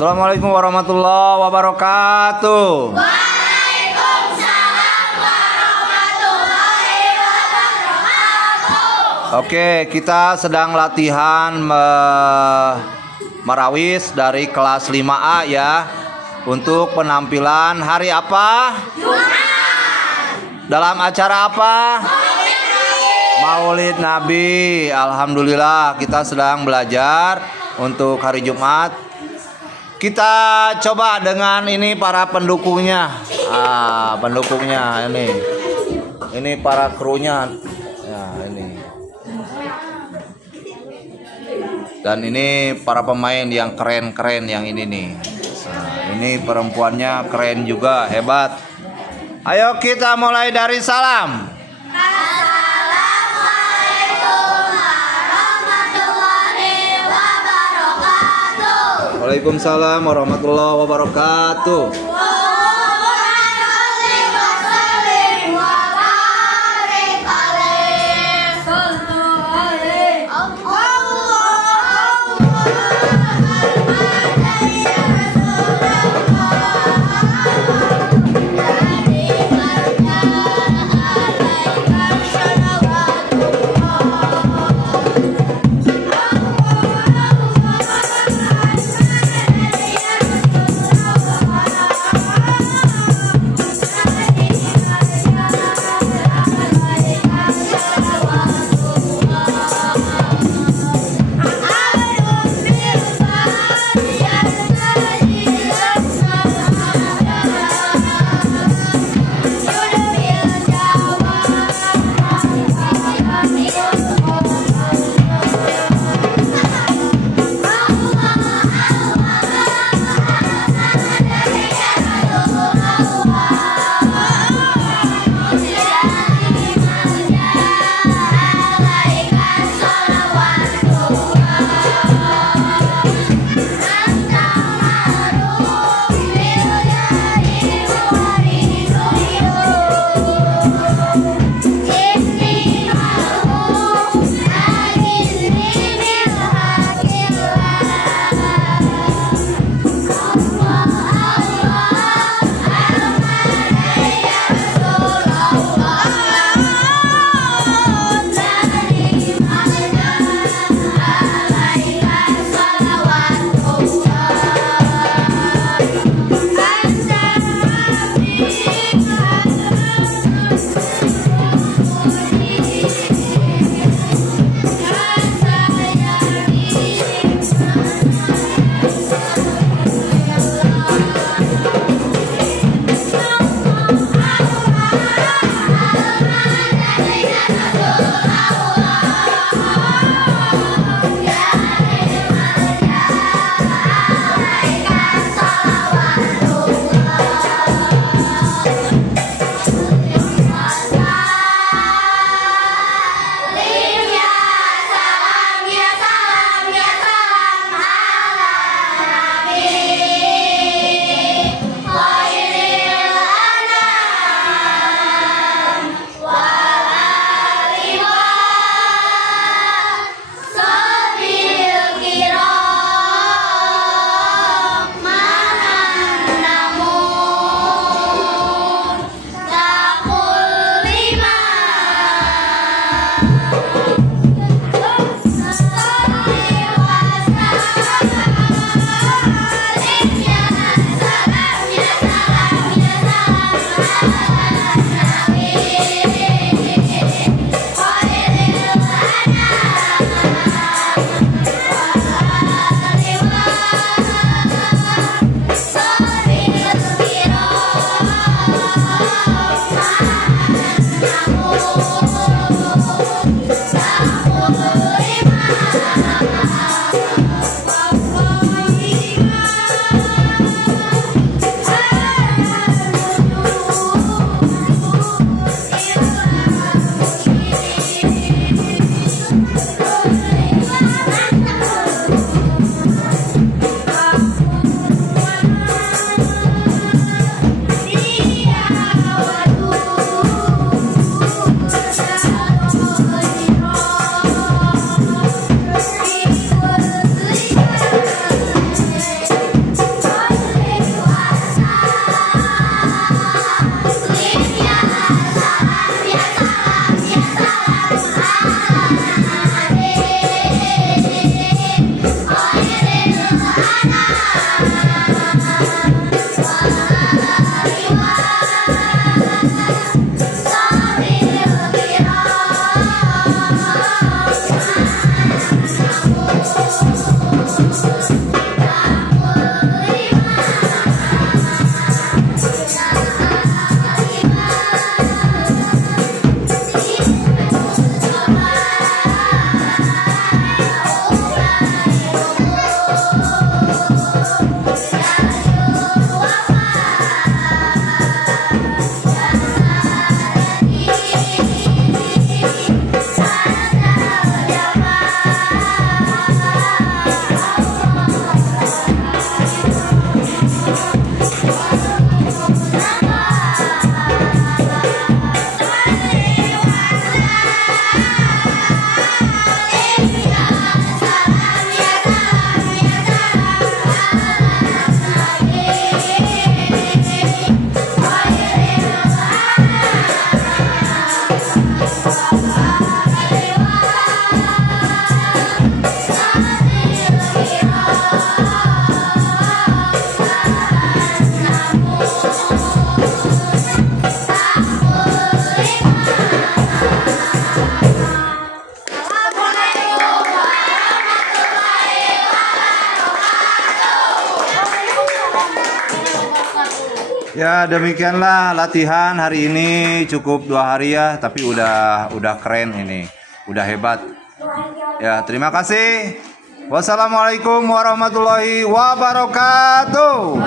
Assalamualaikum warahmatullahi wabarakatuh. Waalaikumsalam warahmatullahi wabarakatuh. Oke, kita sedang latihan merawis dari kelas 5A ya. Untuk penampilan hari apa? Jumat. Dalam acara apa? Maulid Nabi. Alhamdulillah kita sedang belajar untuk hari Jumat. Kita coba dengan ini para pendukungnya. Pendukungnya ini. Ini para krunya. Ya, ini. Dan ini para pemain yang keren-keren yang ini nih. Nah, ini perempuannya keren juga, hebat. Ayo kita mulai dari salam. Waalaikumsalam warahmatullahi wabarakatuh. Ya demikianlah latihan hari ini, cukup 2 hari ya, tapi udah keren ini, udah hebat. Ya terima kasih. Wassalamualaikum warahmatullahi wabarakatuh.